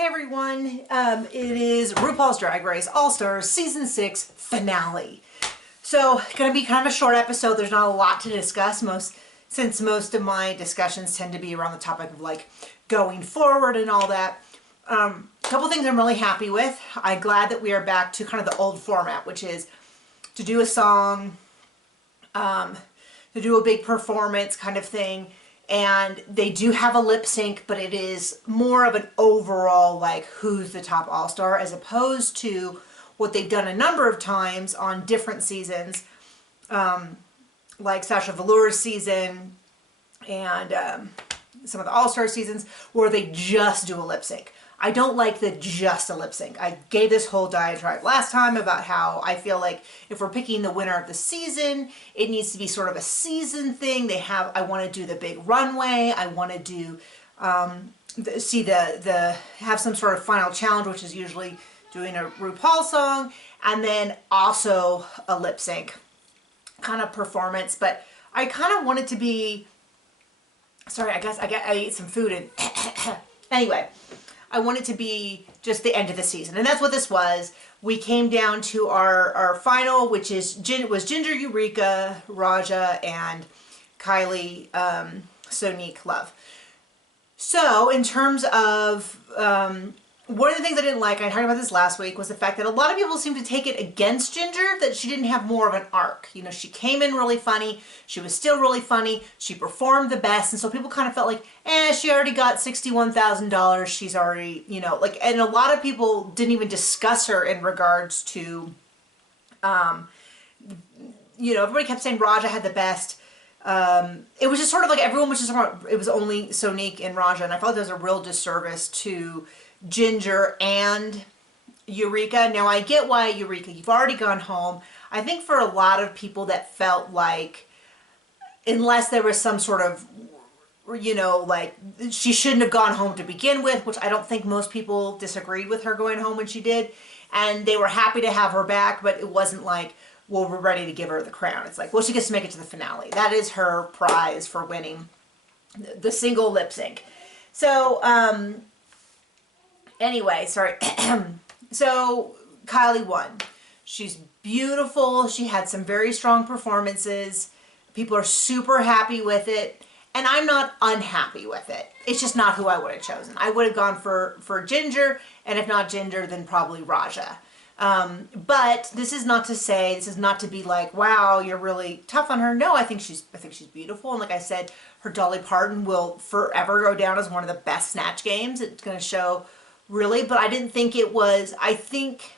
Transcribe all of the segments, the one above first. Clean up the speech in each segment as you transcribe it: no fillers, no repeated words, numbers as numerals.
Hey everyone, it is RuPaul's Drag Race All-Stars Season 6 finale. So, gonna be kind of a short episode. There's not a lot to discuss, since most of my discussions tend to be around the topic of like going forward and all that. A couple things I'm really happy with. I'm glad that we are back to kind of the old format, which is to do a song, to do a big performance kind of thing. And they do have a lip sync, but it is more of an overall, like, who's the top all-star, as opposed to what they've done a number of times on different seasons, like Sasha Velour's season and some of the all-star seasons, where they just do a lip sync. I don't like the just a lip sync. I gave this whole diatribe last time about how I feel like if we're picking the winner of the season, it needs to be sort of a season thing. I want to do the big runway. I want to do, have some sort of final challenge, which is usually doing a RuPaul song, and then also a lip sync kind of performance. But I kind of want it to be, sorry, I ate some food and anyway. I want it to be just the end of the season. And that's what this was. We came down to our final, which was Ginger, Eureka, Raja, and Kylie, Sonique Love. So in terms of, one of the things I didn't like, I talked about this last week, was the fact that a lot of people seem to take it against Ginger, that she didn't have more of an arc. You know, she came in really funny, she was still really funny, she performed the best, and so people kind of felt like, she already got $61,000, she's already, you know, like, and a lot of people didn't even discuss her in regards to, you know, everybody kept saying Raja had the best. It was just sort of like everyone was just talking about, it was only Sonique and Raja, and I felt there was a real disservice to Ginger and Eureka. Now I get why Eureka, you've already gone home. I think for a lot of people that felt like, unless there was some sort of, you know, like, she shouldn't have gone home to begin with, which I don't think most people disagreed with her going home when she did, and they were happy to have her back, but it wasn't like, well, we're ready to give her the crown. It's like, well, she gets to make it to the finale. That is her prize for winning the single lip sync. So, anyway, sorry. So Kylie won. She's beautiful. She had some very strong performances. People are super happy with it. And I'm not unhappy with it. It's just not who I would have chosen. I would have gone for Ginger, and if not Ginger, then probably Raja. But this is not to say, this is not to be like, wow, you're really tough on her. No, I think she's beautiful. And like I said, her Dolly Parton will forever go down as one of the best Snatch games. It's going to show really, but I didn't think it was, I think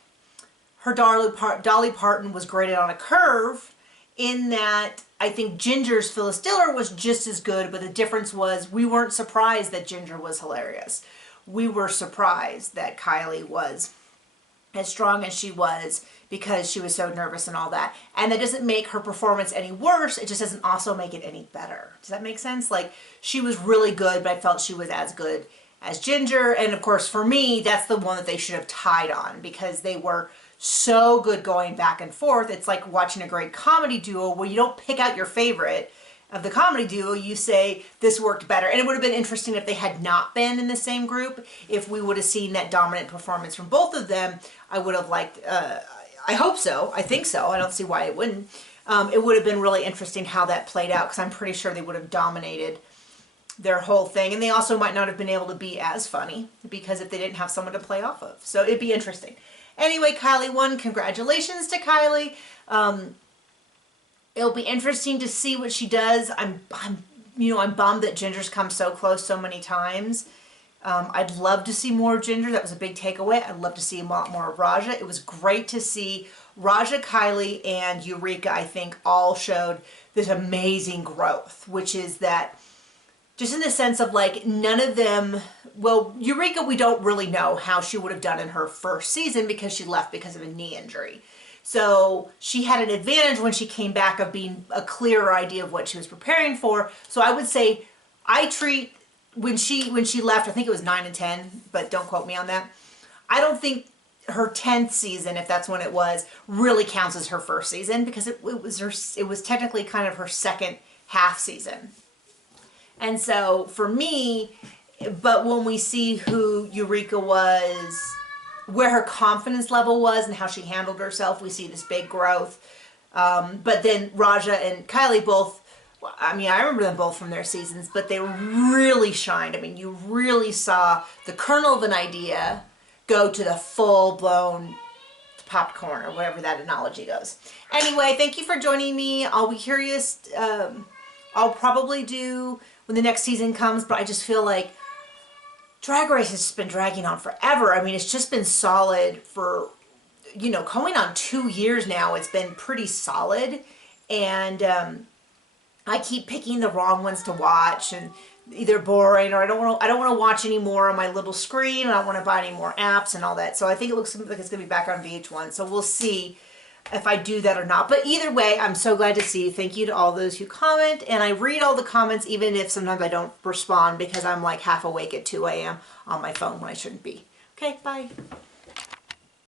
her Dolly Parton was graded on a curve, in that I think Ginger's Phyllis Diller was just as good, but the difference was we weren't surprised that Ginger was hilarious. We were surprised that Kylie was as strong as she was because she was so nervous and all that. And that doesn't make her performance any worse, it just doesn't also make it any better. Does that make sense? Like, she was really good, but I felt she was as good as Ginger, and of course for me, that's the one that they should have tied on, because they were so good going back and forth. It's like watching a great comedy duo where you don't pick out your favorite of the comedy duo, you say this worked better. And it would have been interesting if they had not been in the same group, if we would have seen that dominant performance from both of them. I would have liked, I hope so, I think so, I don't see why it wouldn't. It would have been really interesting how that played out, because I'm pretty sure they would have dominated their whole thing, and they also might not have been able to be as funny because if they didn't have someone to play off of. So it'd be interesting. Anyway, Kylie won. Congratulations to Kylie. It'll be interesting to see what she does. I'm bummed that Ginger's come so close so many times. I'd love to see more of Ginger. That was a big takeaway. I'd love to see a lot more of Raja. It was great to see Raja, Kylie, and Eureka, I think, all showed this amazing growth, which is that just in the sense of like, none of them, well, Eureka, we don't really know how she would have done in her first season because she left because of a knee injury. So she had an advantage when she came back of being a clearer idea of what she was preparing for. So I would say I treat, when she left, I think it was 9 and 10, but don't quote me on that. I don't think her 10th season, if that's when it was, really counts as her first season, because it was technically kind of her second half season. And so for me, but when we see who Eureka was, where her confidence level was and how she handled herself, we see this big growth. But then Raja and Kylie both, I mean, I remember them both from their seasons, but they really shined. I mean, you really saw the kernel of an idea go to the full-blown popcorn, or whatever that analogy goes. Anyway, thank you for joining me. I'll be curious. I'll probably do when the next season comes, but I just feel like Drag Race has just been dragging on forever. I mean, it's just been solid for, you know, going on 2 years now. It's been pretty solid, and I keep picking the wrong ones to watch, and either boring, or I don't want to watch any more on my little screen. I don't want to buy any more apps and all that. So I think it looks like it's going to be back on VH1. So we'll see if I do that or not. But either way, I'm so glad to see you. Thank you to all those who comment. And I read all the comments, even if sometimes I don't respond, because I'm like half awake at 2 a.m. on my phone when I shouldn't be. Okay, bye.